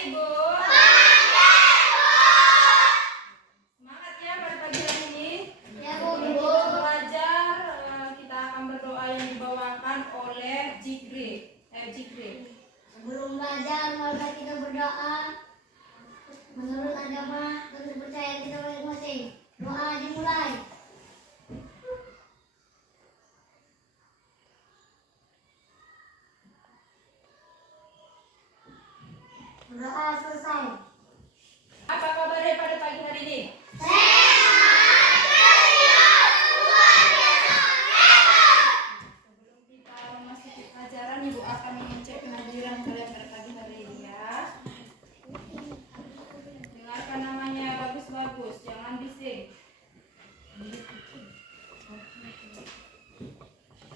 Ibu. Semangat ya pada pagi hari ini. Sebelum kita belajar, kita akan berdoa yang dibawakan oleh Jikri. Jikri. Sebelum belajar, mari kita berdoa menurut agama dan kepercayaan kita masing-masing. Doa dimulai. Doa selesai. Apa kabarnya pada pagi hari ini? Sebelum kita memasuki pelajaran, Ibu akan mengecek kehadiran kalian pada pagi hari ini ya. Dengarkan namanya bagus-bagus, jangan bising.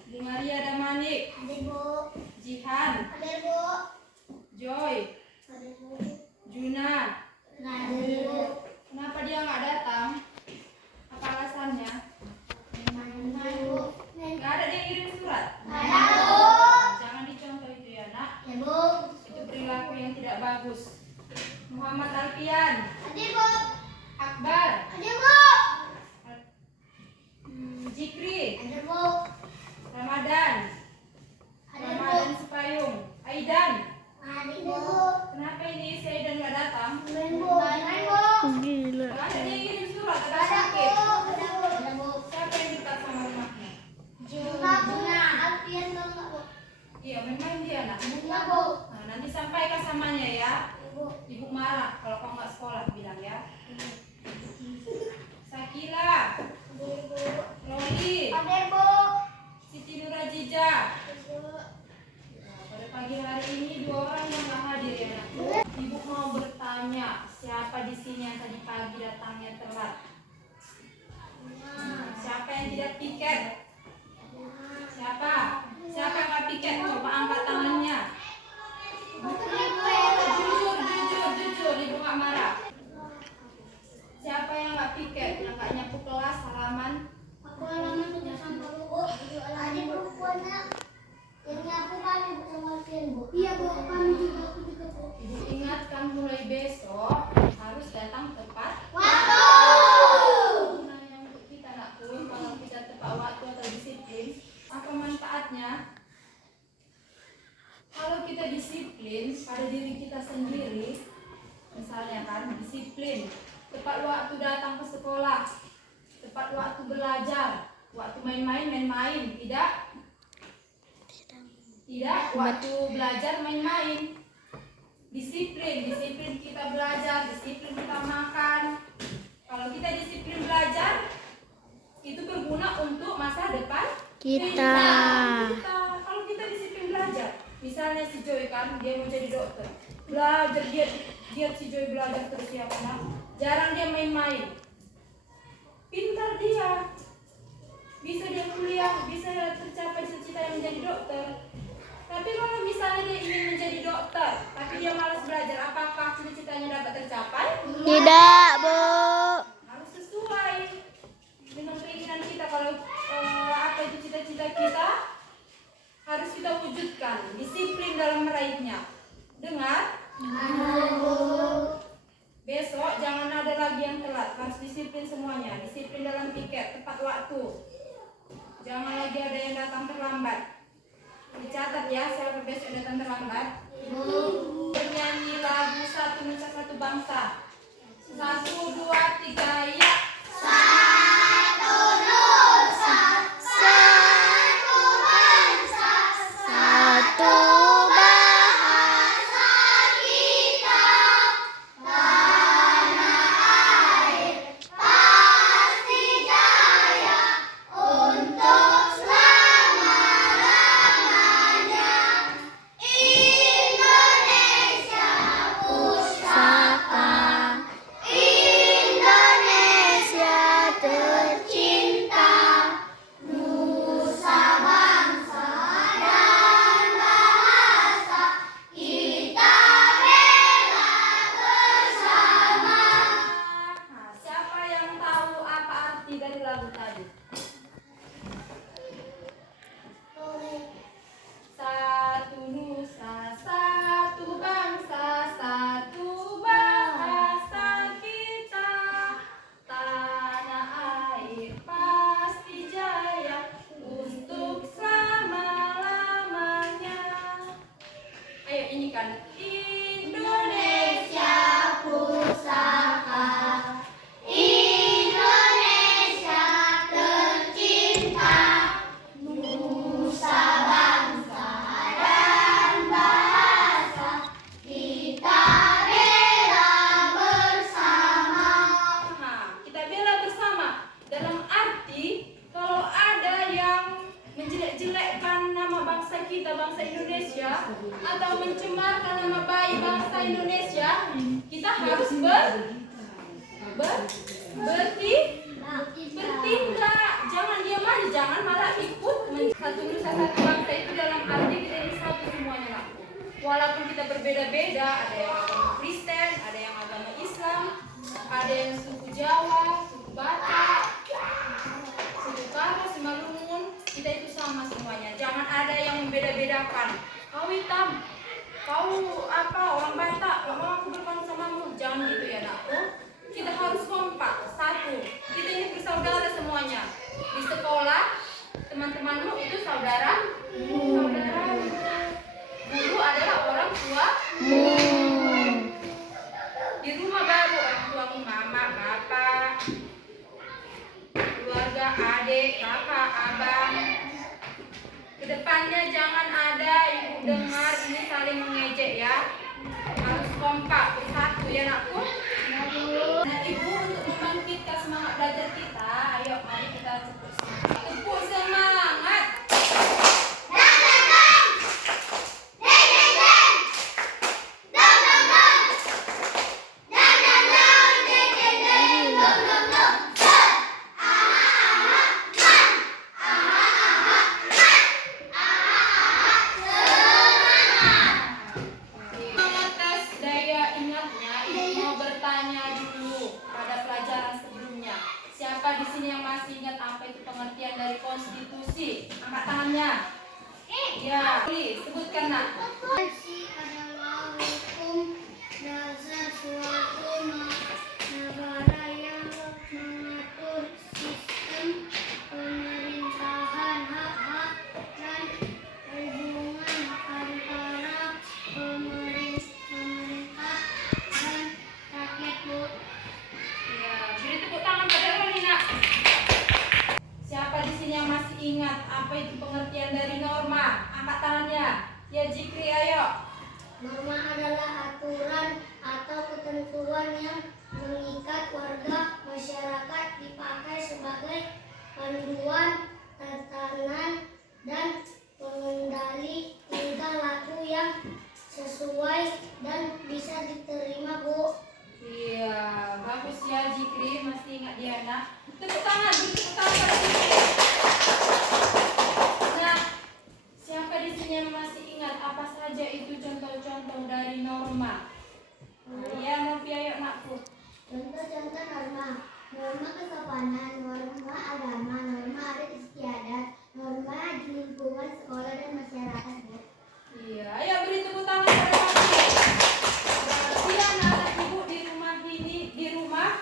Bu Maria Damanik, Ada Bu. Jihan, Ada Bu. Joy, Ada Bu. Juna. Ada Bu. Kenapa dia nggak datang? Apa alasannya? Main Bu. Nggak ada dia kirim surat. Ada Bu. Jangan dicontoh itu ya nak. Ya Bu. Itu perilaku yang tidak bagus. Muhammad Alfian, Ada Bu. Akbar, Ada Bu. Jikri, Ada Bu. Ramadan, Ada Bu. Ramadan Sepayung, Aidan. Ada Bu. Kenapa ini si Aidan nggak datang? Main Bu. Main Bu. Nggak ada dia kirim surat, ada Ada Bu. sakit. Ada Bu. Ada Bu. Siapa yang dekat sama rumahnya? Juna Alfian tahu nggak Bu? Iya, main-main dia nak. Iya Bu. Nah, nanti sampaikan samanya ya. Bu. Ibu marah kalau kau nggak sekolah, bilang ya. Sakila, Ada Bu. Loli, Ada Bu. Siti Nurajija. Pada pagi hari ini dua orang yang nggak hadir ya nak. Ibu mau bertanya, siapa di sini yang tadi pagi datangnya telat? Siapa yang tidak piket? Siapa? Siapa yang nggak piket? Coba angkat tangannya. Jujur, ibu nggak marah. Siapa yang nggak piket? Yang nggak nyapu kelas, halaman? Aku halaman sudah sampai Bu. Tadi perempuannya yang nyapu kami sama Alfian Bu. Iya Bu, kami juga aku juga Bu. Ibu ingatkan mulai besok harus datang tepat Waktu. gunanya untuk kita nak pun kalau kita tepat waktu atau disiplin, apa manfaatnya? Kalau kita disiplin pada diri kita sendiri, misalnya kan disiplin, tepat waktu datang ke sekolah, tepat waktu belajar, waktu main-main, tidak waktu belajar main-main. Disiplin kita belajar, disiplin kita makan. Kalau kita disiplin belajar, itu berguna untuk masa depan kita. Kalau kita disiplin belajar, misalnya si Joy kan, dia mau jadi dokter, belajar dia si Joy belajar terus ya kan, jarang dia main-main, pintar dia, bisa dia kuliah, bisa tercapai cita-cita yang menjadi dokter. Tapi kalau misalnya dia ingin menjadi dokter, tapi dia malas belajar, apakah cita-citanya dapat tercapai? Tidak, Bu. Harus sesuai dengan keinginan kita. Kalau apa itu cita-cita kita, harus kita wujudkan. Disiplin dalam meraihnya. Dengar? Besok jangan ada lagi yang telat. Harus disiplin semuanya. Disiplin dalam tiket, tepat waktu. Jangan lagi ada yang datang terlambat. Dicatat ya, siapa besok datang terlambat. Bernyanyi lagu Satu Nusa Satu Bangsa. 1, 2, 3, ya. Satu nusa, satu bangsa, Satu bahasa kita, tanah air pasti jaya untuk selama-lamanya. Indonesia nyanyikan. Indonesia pusaka, Indonesia tercinta, nusa bangsa dan bahasa kita bela bersama. Nah, kita bela bersama dalam arti kalau ada yang menjelek-jelekkan nama bangsa kita, bangsa Indonesia, atau mencemarkan nama baik bangsa Indonesia, kita harus bertindak. Jangan diam aja, jangan malah ikut. Satu nusa satu bangsa itu dalam arti kita ini satu semuanya lah. Walaupun kita berbeda-beda, ada yang agama Kristen, ada yang agama Islam, ada yang suku Jawa, suku Batak, suku Karo, Simalungun, kita itu sama semuanya. Jangan ada yang membeda-bedakan. Kau hitam, kau apa, orang Batak, mau aku berkawan samamu. Jangan gitu ya nakku. Kita harus kompak, satu. Kita ini bersaudara semuanya. Di sekolah, teman-temanmu itu saudara. Guru adalah orang tua. Di rumah baru orang tuamu mama, bapak, keluarga, adik, kakak, abang. Kedepannya jangan ada ibu dengar ini saling mengejek ya. Harus kompak, bersatu ya nakku. Nah ibu untuk membangkitkan semangat belajar kita, ayo mari kita tepuk semangat. Mengetes daya ingatnya, ibu mau bertanya dulu pada pelajaran sebelumnya. Siapa di sini yang masih ingat apa itu pengertian dari konstitusi? Angkat tangannya. Ya, sebutkan nak. Konstitusi adalah hukum dasar suatu negara yang mengatur sistem pemerintahan, hak-hak dan hubungan antara pemerintah dan rakyat. Ya, beri tepuk tangan pada Roni nak. Siapa di sini yang masih ingat apa itu pengertian dari norma? Angkat tangannya. Ya Jikri, ayo. Norma adalah aturan atau ketentuan yang mengikat warga masyarakat, dipakai sebagai panduan, tatanan, dan pengendali tingkah laku yang sesuai dan bisa diterima, Bu. Iya, bagus ya Jikri, masih ingat dia nak. Tepuk tangan, beri tepuk tangan pada Jikri. Nah, siapa di sini yang masih ingat apa saja itu contoh-contoh dari norma? Iya, Novia, ayo nakku. Contoh-contoh norma: norma kesopanan, norma agama, norma adat istiadat, norma di lingkungan sekolah dan masyarakat, Bu. Iya, ayo beri tepuk tangan pada Novia. Berarti anak ibu di rumah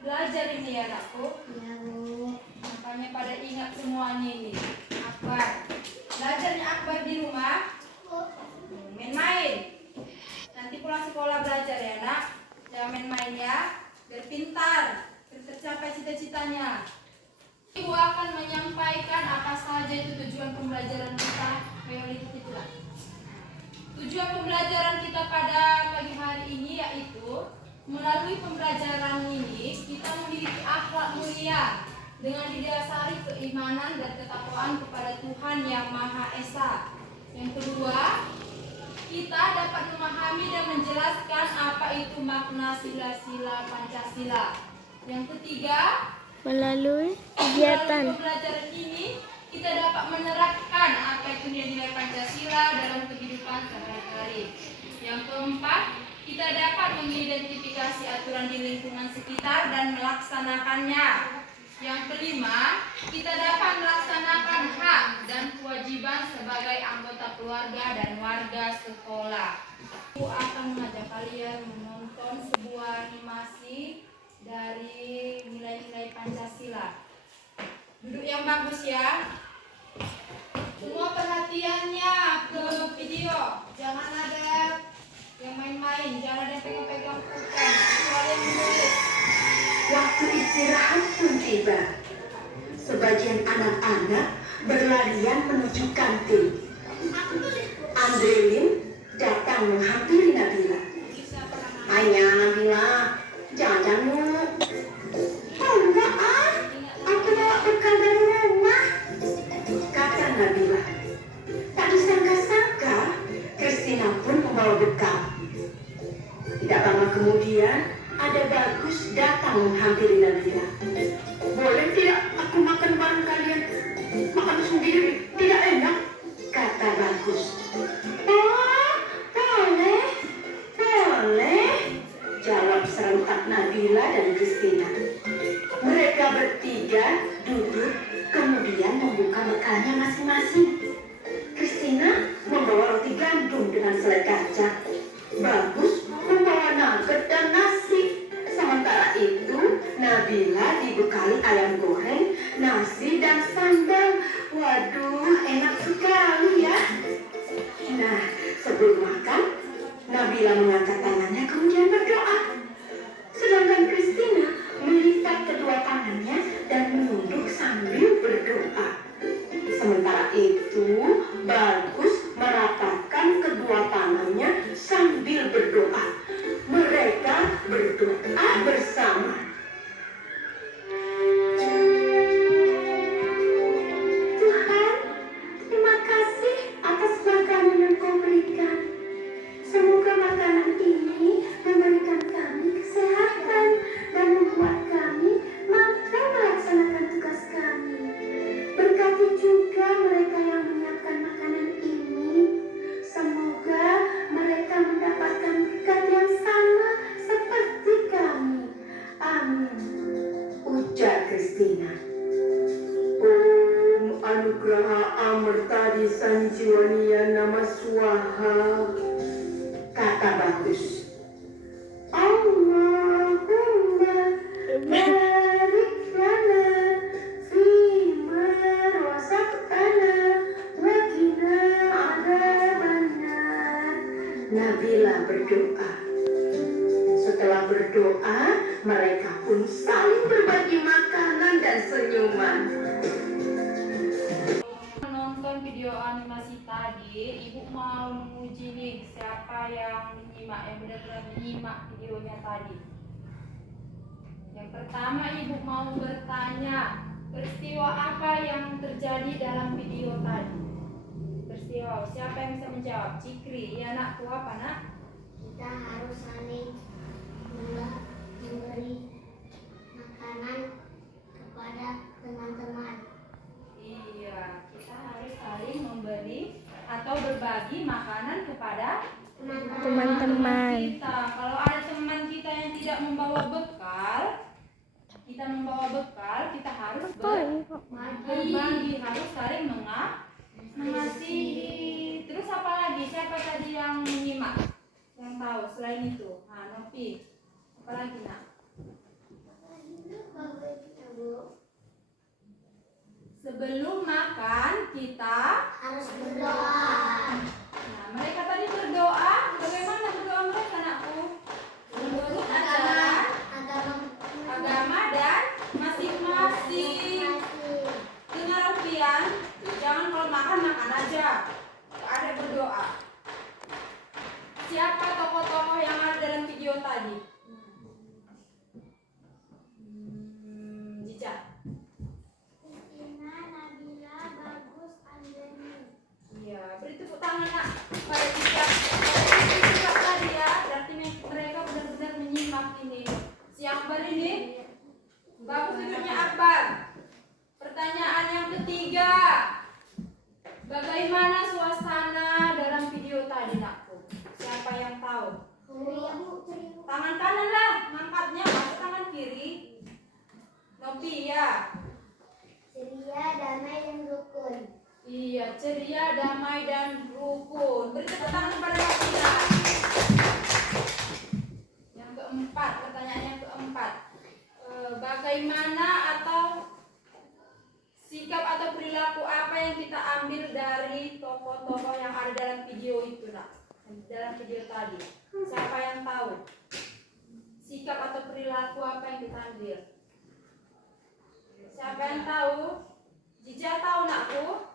belajar ini ya nakku. Ya, Bu. Makanya pada ingat semuanya ini. Akbar. Belajarnya Akbar di rumah. Main-main. Nanti pulang sekolah belajar ya nak. Jangan main-main ya. Biar pintar. Biar tercapai cita-citanya. Ibu akan menyampaikan apa saja itu tujuan pembelajaran kita. Prioritas itulah. Tujuan pembelajaran kita pada pagi hari ini yaitu melalui pembelajaran ini kita memiliki akhlak mulia dengan didasari keimanan dan ketakwaan kepada Tuhan Yang Maha Esa. Yang kedua, kita dapat memahami dan menjelaskan apa itu makna sila-sila Pancasila. Yang ketiga, Melalui melalui kegiatan pembelajaran ini kita dapat menerapkan apa itu nilai-nilai Pancasila dalam kehidupan sehari-hari. Yang keempat, kita dapat mengidentifikasi aturan di lingkungan sekitar dan melaksanakannya. Yang kelima, kita dapat melaksanakan hak dan kewajiban sebagai anggota keluarga dan warga sekolah. Aku akan mengajak kalian menonton sebuah animasi dari nilai-nilai Pancasila. Duduk yang bagus ya. Semua perhatiannya ke video. Jangan ada istirahat pun tiba. Sebagian anak-anak berlarian menuju kantin. Andrelin datang menghampiri Nabila. Ayah Nabila, jajan yuk. Oh enggak ah, aku bawa bekal dari rumah, kata Nabila. Tak disangka-sangka, Christina pun membawa bekal. Tidak lama kemudian, ada Bagus datang menghampiri Nabila. Boleh tidak aku makan bareng kalian? Makan sendiri, tidak enak, kata Bagus. Oh, boleh, boleh, jawab serentak Nabila dan Christina. Mereka bertiga duduk, kemudian membuka bekalnya masing-masing. Christina membawa roti gandum dengan selai kacang. Bagus membawa nugget dan nasi. Sementara itu, Nabila dibekali ayam goreng, nasi dan sambal. Waduh, enak sekali ya. Nah, sebelum makan, Nabila mengangkat tangannya kemudian berdoa. Sedangkan Christina melipat kedua tangannya dan menunduk sambil berdoa. Sementara itu, Bagus merapatkan kedua tangannya sambil berdoa. Mereka berdoa bersama. Tuhan, terima kasih atas makanan yang Kau berikan. Semoga makanan ini memberikan kami kesehatan dan membuat kami mampu melaksanakan tugas kami. Berkati juga mereka yang menyiapkan makanan ini. Semoga mereka mendapatkan berkat yang sama seperti kami. Amin, ujar Christina. Om Anugraha Amartadi Sanjiwaniya Nama Swaha, kata Bagus. Allahumma barik lana fima razaqtana wa qina adzabannar. Nabila berdoa. Setelah berdoa, mereka pun saling berbagi makanan dan senyuman. Menonton video animasi tadi, Ibu mau menguji nih siapa yang benar-benar menyimak videonya tadi. Yang pertama, Ibu mau bertanya, peristiwa apa yang terjadi dalam video tadi? Peristiwa, siapa yang bisa menjawab? Cikri, ya nakku, apa nak? Kita harus saling memberi makanan kepada teman-teman. Iya, kita harus saling memberi atau berbagi makanan kepada Teman-teman. kita. Kalau ada teman kita yang tidak membawa bekal, kita harus berbagi, harus saling mengasihi. Terus apa lagi? Siapa tadi yang menyimak? Yang tahu selain itu? Nah, Nopi. Apa lagi, nak? Sebelum makan kita Harus berdoa. Nah, mereka tadi berdoa. Bagaimana berdoa mereka, nakku? Menurut ajaran agama dan masing-masing. Dengar Opian, jangan kalau makan aja. Ada berdoa. Siapa tokoh-tokoh yang ada dalam video tadi? Cica. Christina, Nabila, Bagus, Andreni. Iya, beri tepuk tangan nak pada Cica. Cica tadi ya, berarti mereka benar-benar menyimak ini. Si Akbar ini, Bagus duduknya Akbar. Pertanyaan yang ketiga, bagaimana suasana dalam video tadi, nakku? Siapa yang tahu? Tangan kanan lah, ngangkatnya, masa tangan kiri? Nopi ya. Ceria, damai, dan rukun. Iya, ceria, damai, dan rukun. Beri tepuk tangan kepada Nopi. Yang keempat, pertanyaan yang keempat. Bagaimana atau sikap atau perilaku apa yang kita ambil dari tokoh-tokoh yang ada dalam video itu, nak? Dalam video tadi. Siapa yang tahu? Sikap atau perilaku apa yang kita ambil? Siapa yang tahu? Jija tahu nakku?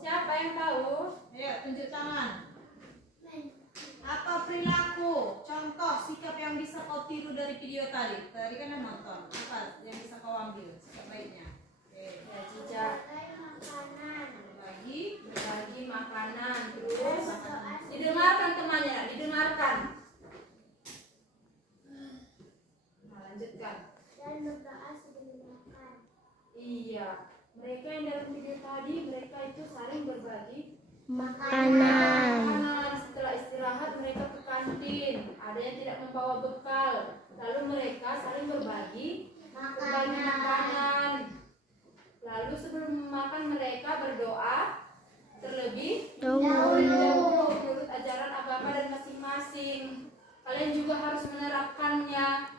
Siapa yang tahu? Ayo tunjuk tangan. Apa perilaku, contoh sikap yang bisa kau tiru dari video tadi? Tadi kan yang nonton. Apa yang bisa kau ambil sikap baiknya? Oke. Ya, Jija. makanan. Berbagi makanan. Terus didengarkan temannya, nak, didengarkan. Nah, lanjutkan. Dan berdoa sebelum makan. Iya, mereka yang dalam video tadi, mereka itu saling berbagi Makanan. makanan. Setelah istirahat mereka ke kantin. Ada yang tidak membawa bekal, lalu mereka saling berbagi makanan. Lalu sebelum makan mereka berdoa terlebih dahulu menurut ajaran agama dan masing-masing. Kalian juga harus menerapkannya.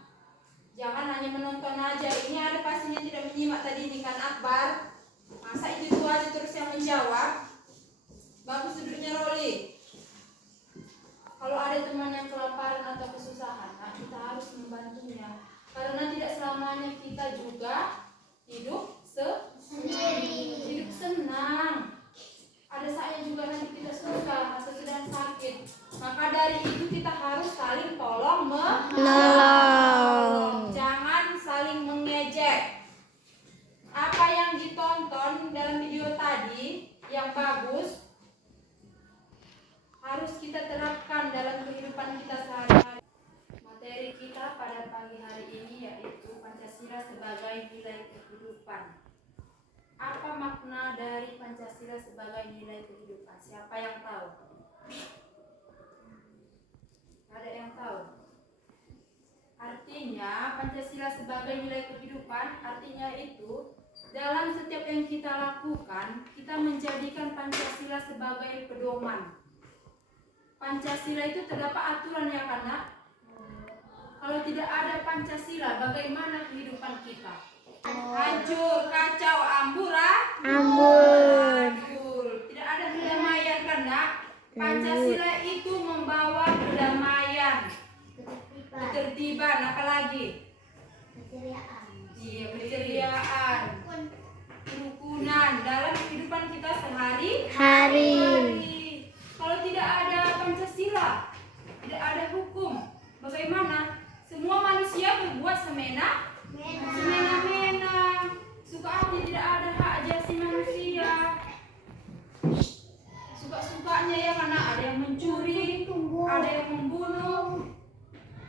Jangan hanya menonton aja. Ini ada pastinya tidak menyimak tadi ini kan Akbar. Masa itu aja terus yang menjawab. Bagus duduknya Roli. Kalau ada teman yang kelaparan atau kesusahan, nah kita harus membantunya. Karena tidak selamanya kita juga hidup sendiri. Hidup senang. Ada saatnya juga nanti kita susah atau sedang sakit. Maka dari itu kita harus saling tolong menolong. Jangan saling mengejek. Apa yang ditonton dalam video tadi yang bagus harus kita terapkan dalam kehidupan kita sehari-hari. Materi kita pada pagi hari ini yaitu Pancasila sebagai nilai kehidupan. Apa makna dari Pancasila sebagai nilai kehidupan? Siapa yang tahu? Ada yang tahu? Artinya Pancasila sebagai nilai kehidupan artinya itu dalam setiap yang kita lakukan kita menjadikan Pancasila sebagai pedoman. Pancasila itu terdapat aturan ya kan nak? Kalau tidak ada Pancasila bagaimana kehidupan kita? Hancur, kacau, ambur. Tidak ada kedamaian kan nak? Pancasila itu membawa kedamaian, ketertiban, apalagi? Keceriaan. Iya, keceriaan, kerukunan dalam kehidupan kita sehari-hari. Kalau tidak ada Pancasila, tidak ada hukum, bagaimana? Semua manusia berbuat semena-mena. Suka hati tidak ada hak asasi manusia. Suka-sukanya ya mana? Ada yang mencuri, ada yang membunuh.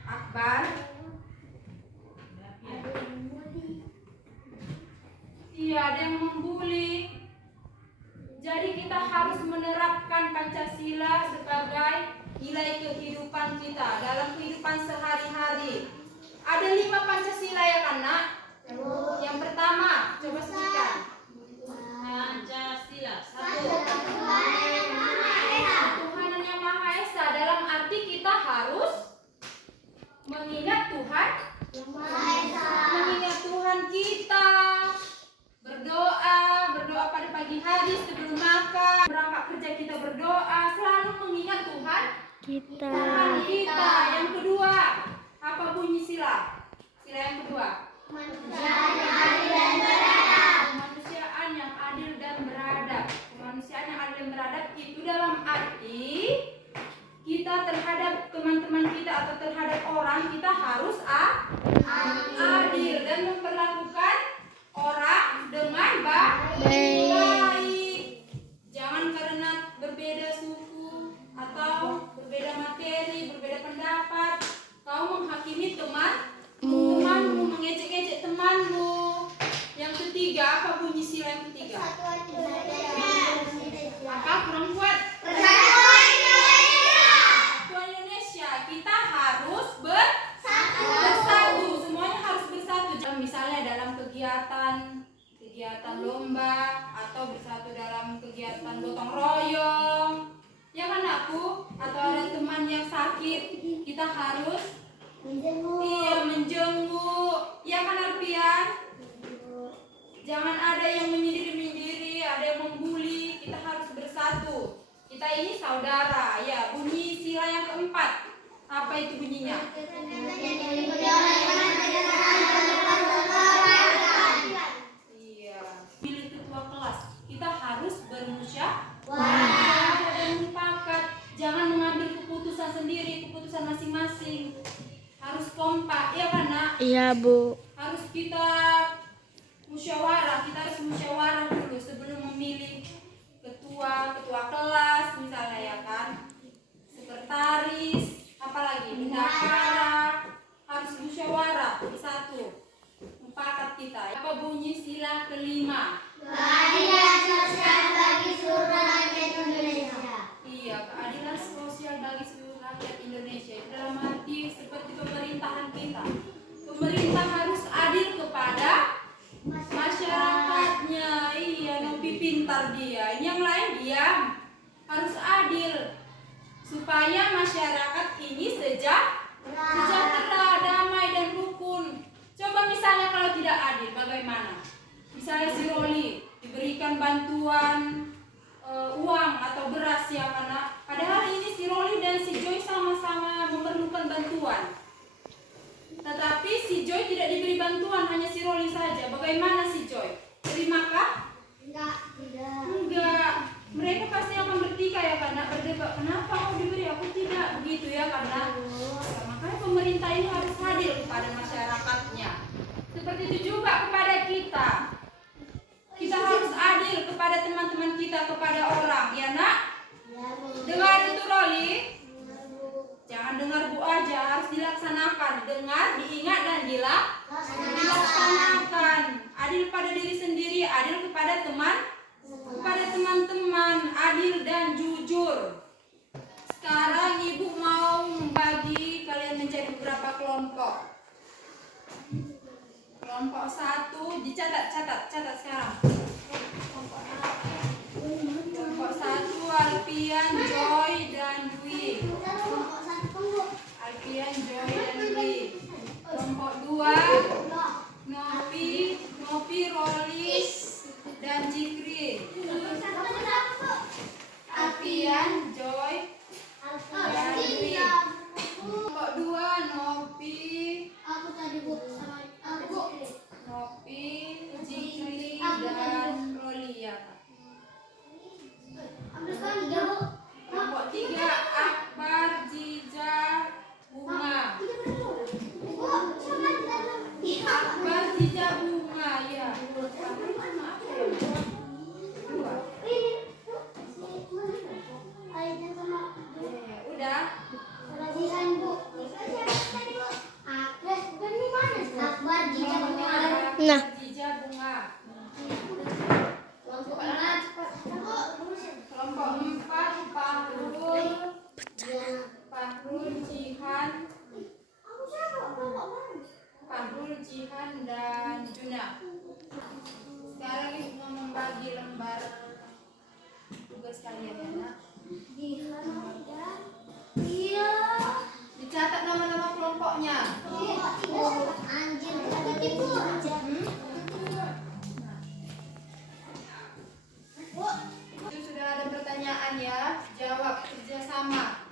Akbar. Iya, ada yang membuli. Jadi kita harus menerapkan Pancasila sebagai nilai kehidupan kita dalam kehidupan sehari-hari. Ada 5 Pancasila ya kan nak? Yang pertama, coba sebutkan. Pancasila. Tuhan yang Maha Esa dalam arti kita harus mengingat Tuhan, mengingat Tuhan kita. Berdoa pada pagi hari sebelum makan, berangkat kerja kita berdoa, selalu mengingat Tuhan Tuhan kita. Yang kedua, apa bunyi sila? Sila yang kedua. Kemanusiaan yang adil dan beradab. Kemanusiaan yang adil dan beradab itu dalam arti kita terhadap teman-teman kita atau terhadap orang kita harus adil dan memperlakukan orang dengan baik. Jangan karena berbeda suku atau berbeda materi, berbeda pendapat, kau menghakimi temanmu, mengejek-ejek temanmu. Yang ketiga, apa bunyi sila yang ketiga? Apa kurang kuat? Persatuan Indonesia. Kita harus bersatu. Semuanya harus bersatu. Misalnya dalam kegiatan lomba atau bersatu dalam kegiatan gotong royong. Ya kan aku? Atau ada teman yang sakit, kita harus menjenguk. Ya kan Alfian? Jangan ada yang menyendiri-menyendiri, ada yang membuli. Kita harus bersatu. Kita ini saudara. Ya, bunyi sila yang keempat. Apa itu bunyinya? sendiri keputusan masing-masing. Harus kompak, ya kan nak? Iya, Bu. Harus kita musyawarah, kita harus musyawarah dulu sebelum memilih ketua kelas misalnya, ya kan? Sekretaris, apalagi bendahara, harus musyawarah satu. Mufakat kita. Apa bunyi sila kelima? Keadilan sosial bagi seluruh rakyat Indonesia. Iya, keadilan sosial bagi seluruh rakyat Indonesia. Dalam arti seperti pemerintahan kita. Pemerintah harus adil kepada masyarakatnya. Iya, Nopi pintar dia. Yang lain diam. Harus adil supaya masyarakat ini sejahtera, damai dan rukun. Coba misalnya kalau tidak adil, bagaimana? Misalnya si Roli diberikan bantuan uang atau beras, ya karena padahal ini si Roli dan si Joy sama-sama memerlukan bantuan. Tetapi si Joy tidak diberi bantuan, hanya si Roli saja. Bagaimana si Joy? Terimakah? Tidak. Enggak. Mereka pasti akan bertikai, ya karena berdebat. Kenapa kau diberi, aku tidak? Begitu ya karena. Makanya pemerintah ini harus hadir kepada masyarakatnya. Seperti itu juga kepada kita. Kita harus adil kepada teman-teman kita, kepada orang, ya nak? Dengar itu Roli. Jangan dengar Bu aja, harus dilaksanakan. Dengar, diingat dan dilaksanakan. Adil pada diri sendiri, adil kepada teman-teman, adil dan jujur. Sekarang Ibu mau membagi kalian menjadi beberapa kelompok. Kelompok 1 dicatat sekarang. Kelompok 1 Alfian, Joy dan Dwi. Alfian, Joy dan Dwi. Kelompok 2 Nopi, Roli dan Jikri. Alfian, Joy dan Dwi. Kelompok 2 Nopi, Aku tadi Bu sama aku. Nopi, Jikri dan Roli, ya Kak. Ambil kan 3 Bu. Kelompok 3 Akbar, Jiza, Bunga. Akbar, Jiza, Bunga, ya. Dua. Udah. Nah. Jiza, Bunga. Kelompok 4 Fahrul, Jihan dan Juna. Sekarang Ibu mau membagi lembar tugas kalian, ya nak? Iya. Dicatat nama-nama kelompoknya. Anjir, kita tipu aja. Itu sudah ada pertanyaan, ya. Jawab kerjasama.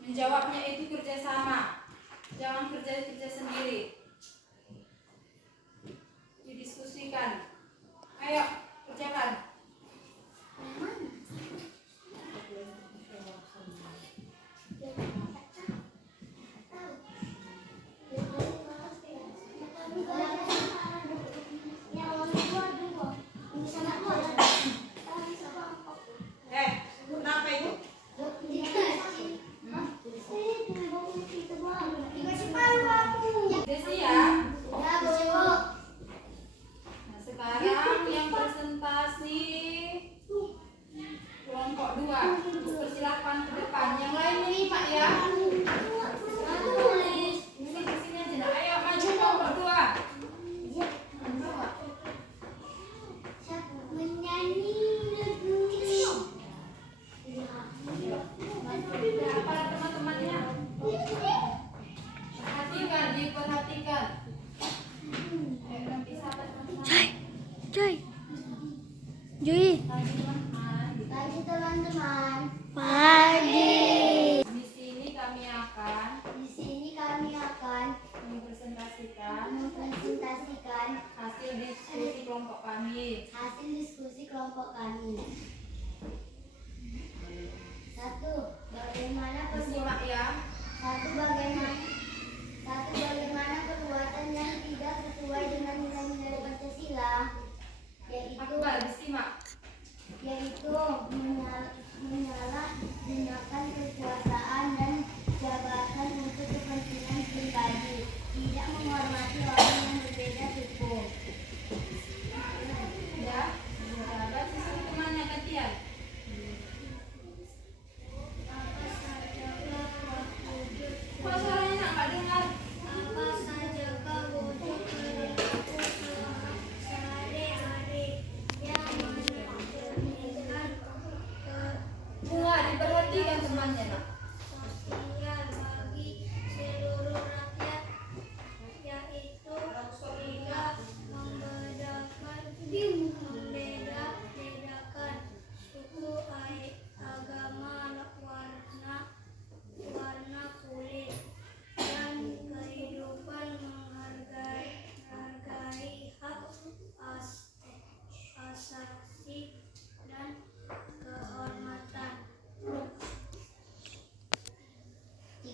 Menjawabnya itu kerjasama. Jangan kerja sendiri. Didiskusikan. Ayo, kerjakan. Kenapa itu? Udah siap? Nah, sekarang yang presentasi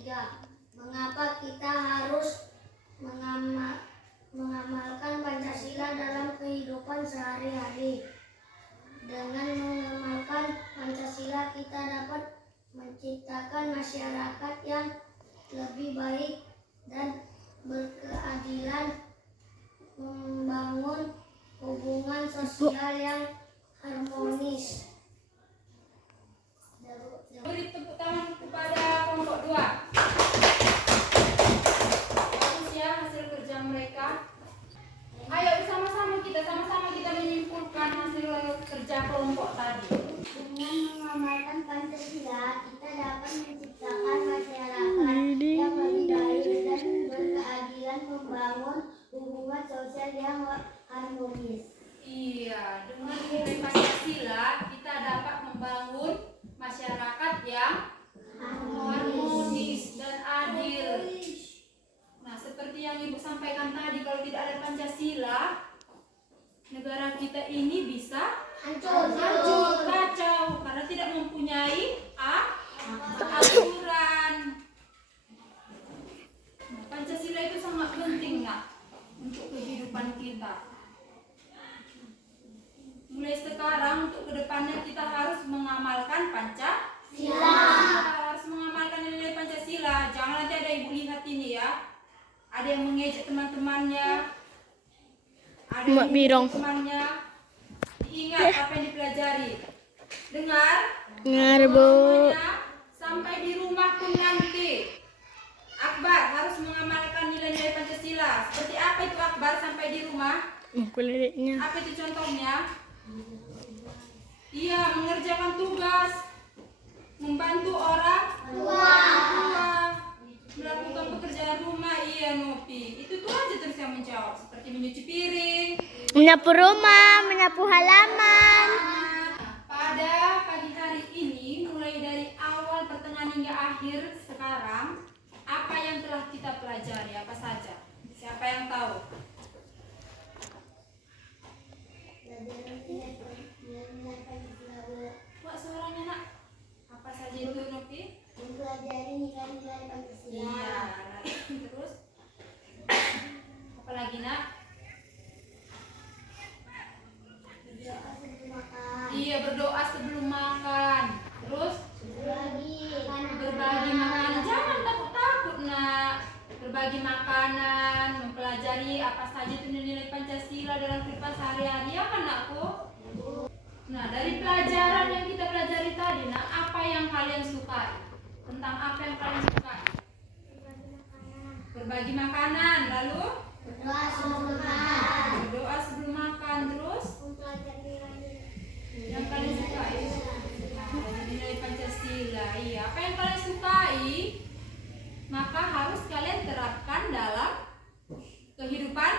ketiga, mengapa kita harus mengamalkan Pancasila dalam kehidupan sehari-hari? Dengan mengamalkan Pancasila kita dapat menciptakan masyarakat yang lebih baik dan berkeadilan, membangun hubungan sosial yang harmonis. Beri tepuk tangan kepada kelompok 2. Bagus ya hasil kerja mereka. Ayo sama-sama kita menyimpulkan hasil kerja kelompok tadi. Dengan mengamalkan Pancasila, kita dapat menciptakan masyarakat yang lebih baik dan berkeadilan, membangun hubungan sosial yang harmonis. Iya, dengan nilai Pancasila kita dapat membangun masyarakat yang harmonis dan adil. Nah, seperti yang Ibu sampaikan tadi, kalau tidak ada Pancasila, negara kita ini bisa hancur, kacau, karena tidak mempunyai aturan. Nah, Pancasila itu sangat penting, nak, untuk kehidupan kita. Mulai sekarang untuk kedepannya kita harus mengamalkan Pancasila. Harus mengamalkan nilai Pancasila. Jangan nanti ada ibu lihat ini ya. Ada yang mengejek teman-temannya. Ada yang mengejek temannya. Ingat apa yang dipelajari. Dengar? Dengar, Bu. Semuanya, sampai di rumah pun nanti. Akbar harus mengamalkan nilai-nilai Pancasila. Seperti apa itu Akbar sampai di rumah? Kulitnya. Apa itu contohnya? Iya, mengerjakan tugas, membantu orang tua, melakukan pekerjaan rumah. Iya, Nopi. Itu tuh aja terus yang menjawab, seperti menyuci piring, Menyapu rumah, menyapu halaman. Pada pagi hari ini, mulai dari awal, pertengahan hingga akhir sekarang, apa yang telah kita pelajari? Apa saja? Siapa yang tahu? Buat suaranya, nak. Apa saja itu, Nopi? Mempelajari nilai-nilai Pancasila. Iya. Terus? Apa lagi, nak? Berdoa sebelum makan. Iya, berdoa sebelum makan. Terus? Berbagi makanan. Jangan takut-takut, nak. Berbagi makanan, mempelajari apa saja itu nilai Pancasila dalam kehidupan sehari-hari, ya kan, nakku? Nah, dari pelajaran yang kita pelajari tadi, nak, apa yang kalian sukai? Tentang apa yang kalian sukai? Berbagi makanan, lalu? Berdoa sebelum makan. Berdoa sebelum makan, terus? Mempelajari nilai-nilai. Yang kalian sukai? Nilai Pancasila, iya. Apa yang kalian sukai, maka harus kalian terapkan dalam kehidupan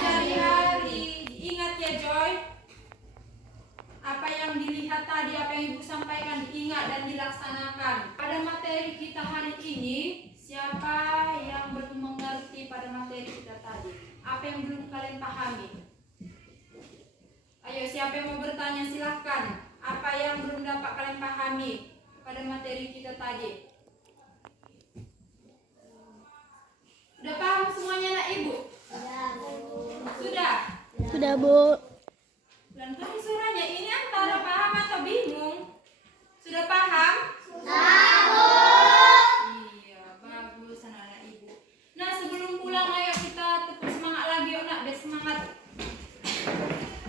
sehari-hari. Ingat ya, Joy. Apa yang dilihat tadi, apa yang Ibu sampaikan, diingat dan dilaksanakan. Pada materi kita hari ini, siapa yang belum mengerti pada materi kita tadi? Apa yang belum kalian pahami? Ayo, siapa yang mau bertanya, silahkan. Apa yang belum dapat kalian pahami pada materi kita tadi? Sudah paham semuanya, nak, Ibu? Sudah? Sudah, Bu. Dan kali suaranya ini antara paham atau bingung? Sudah paham? Iya, bagus anak-anak Ibu. Nah, sebelum pulang ayo kita tepuk semangat lagi, yuk, nak, biar semangat.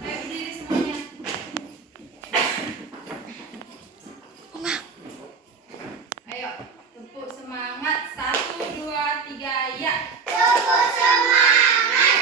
Ayo berdiri semuanya. Ayo, tepuk semangat. 1, 2, 3, ya. Tepuk semangat.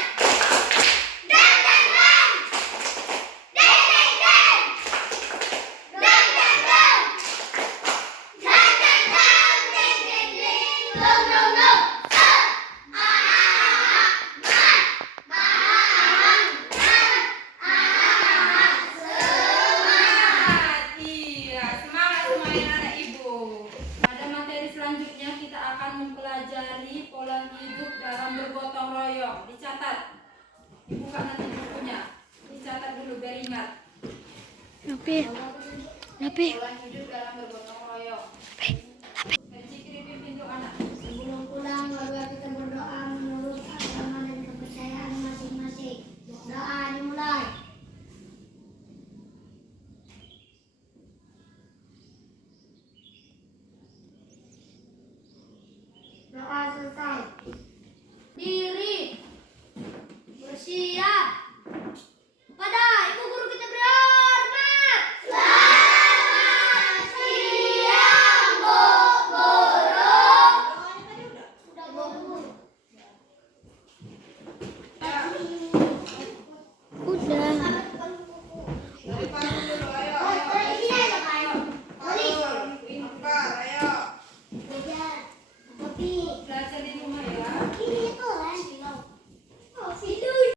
Dan. Napi. Pola hidup dalam bergotong royong. Dari Cikri pimpin Doa selesai.